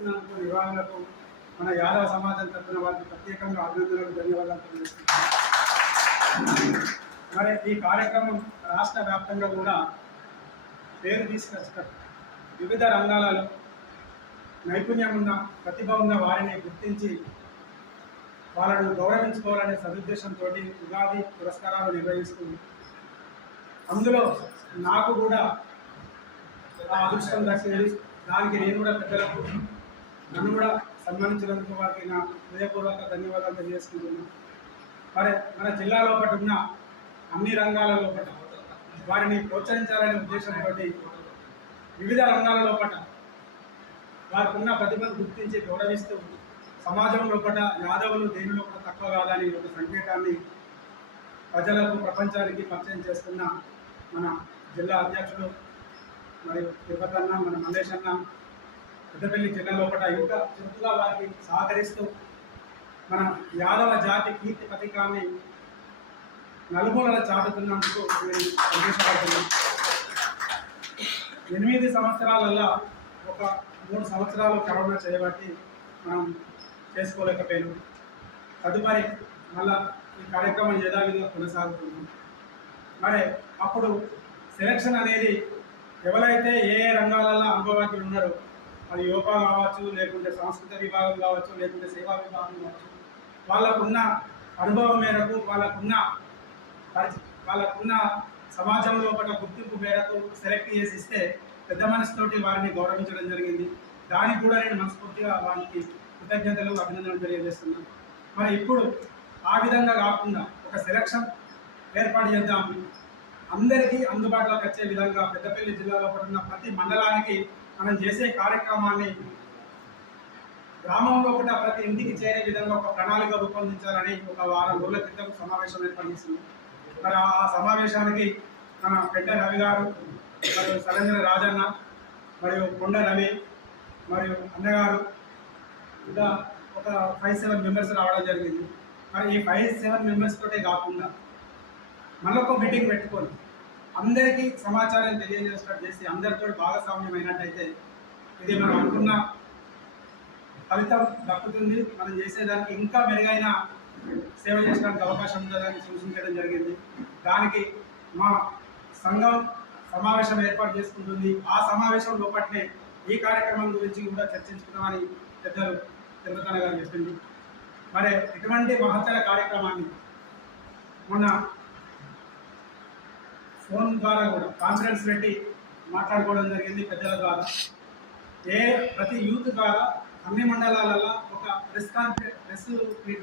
పిలుపునందుకు నివారణకు మన యాదవ సమాజం తరఫున వారికి ప్రత్యేకంగా అభినందనలు ధన్యవాదాలు తెలియజేస్తున్నాను. మరి ఈ కార్యక్రమం రాష్ట్ర వ్యాప్తంగా కూడా పేరు తీసుకొచ్చిన వివిధ రంగాలలో నైపుణ్యం ఉన్న ప్రతిభ ఉన్న వారిని గుర్తించి వాళ్ళను గౌరవించుకోవాలనే సదుద్దేశంతో ఉగాది పురస్కారాలు నిర్వహిస్తుంది. అందులో నాకు కూడా ఆ అదృష్టం దక్కింది. దానికి నేను కూడా పెద్దలకు నన్ను కూడా సన్మానించినందుకు వారికి నా హృదయపూర్వక ధన్యవాదాలు తెలియజేసుకుంటున్నాను. మరి మన జిల్లా లోపల ఉన్న అన్ని రంగాల లోపల వారిని ప్రోత్సహించాలనే ఉద్దేశంతో వివిధ రంగాల లోపల వారికి ఉన్న ప్రతిభను గుర్తించి గౌరవిస్తూ సమాజం లోపల యాదవులు దేని లోపల తక్కువ కాదని ఒక సంకేతాన్ని ప్రజలకు ప్రపంచానికి పరిచయం చేస్తున్న మన జిల్లా అధ్యక్షుడు మరియు తిరుపతి అన్న, మన మల్లేష్ అన్న, పెద్దపల్లి జిల్లా లోపల ఇంకా చురుకుగా వారికి సహకరిస్తూ మన యాదవ జాతి కీర్తి పథకాన్ని నలుమూలల చాటుతున్నందుకు నేను సంతోషపడుతున్నాను. 8 సంవత్సరాలలో ఒక 3 సంవత్సరాలు కరోనా చేయబట్టి మనం చేసుకోలేకపోయాము. తదుపరి మళ్ళా ఈ కార్యక్రమం యథావిధిగా కొనసాగుతున్నాం. మరి అప్పుడు సెలక్షన్ అనేది ఎవరైతే ఏ రంగాలలో అనుభవజ్ఞులు ఉన్నారో, అది యోగా కావచ్చు, లేకుంటే సాంస్కృతిక విభాగం కావచ్చు, లేకుంటే సేవా విభాగం కావచ్చు, వాళ్ళకున్న అనుభవం మేరకు వాళ్ళకున్న సమాజం లోపల గుర్తింపు మేరకు సెలెక్ట్ చేసి ఇస్తే పెద్ద మనసుతోటి వారిని గౌరవించడం జరిగింది. దానికి కూడా నేను మనస్ఫూర్తిగా వారికి కృతజ్ఞతలు అభినందనలు తెలియజేస్తున్నాను. మరి ఇప్పుడు ఆ విధంగా కాకుండా ఒక సెలక్షన్ ఏర్పాటు చేద్దాము, అందరికీ అందుబాటులోకి వచ్చే విధంగా పెద్దపల్లి జిల్లాలో ఉన్న ప్రతి మండలానికి మనం చేసే కార్యక్రమాన్ని గ్రామంలో కూడా ప్రతి ఇంటికి చేరే విధంగా ఒక ప్రణాళిక రూపొందించాలని ఒక వారం రోజుల క్రితం సమావేశం ఏర్పాటు చేసింది. మరి ఆ సమావేశానికి మన పెద్ద రవి గారు, మరియు సరంజన రాజన్న, మరియు కొండ రవి, మరియు అన్నగారు, ఇంకా ఒక 5-7 మెంబర్స్ రావడం జరిగింది. మరి ఈ 5-7 మెంబర్స్ తోటే కాకుండా మళ్ళొక మీటింగ్ పెట్టుకొని అందరికీ సమాచారం తెలియజేసినట్టు చేసి అందరితో భాగస్వామ్యం అయినట్టయితే ఇది మనం అనుకున్న ఫలితం దక్కుతుంది. మనం చేసేదానికి ఇంకా మెరుగైన సేవ చేయడానికి అవకాశం ఉంటుందని సూచించడం జరిగింది. దానికి మా సంఘం సమావేశం ఏర్పాటు చేసుకుంటుంది. ఆ సమావేశం లోపలనే ఈ కార్యక్రమం గురించి కూడా చర్చించుకుందామని పెద్దలు తిరుపతి గారు చెప్పింది. మరి ఇటువంటి మహత్తర కార్యక్రమాన్ని మొన్న ఫోన్ ద్వారా కూడా కాన్ఫరెన్స్ పెట్టి మాట్లాడుకోవడం జరిగింది పెద్దల ద్వారా. ప్రతి యూత్ ద్వారా అన్ని మండలాలలో ఒక ప్రెస్ మీట్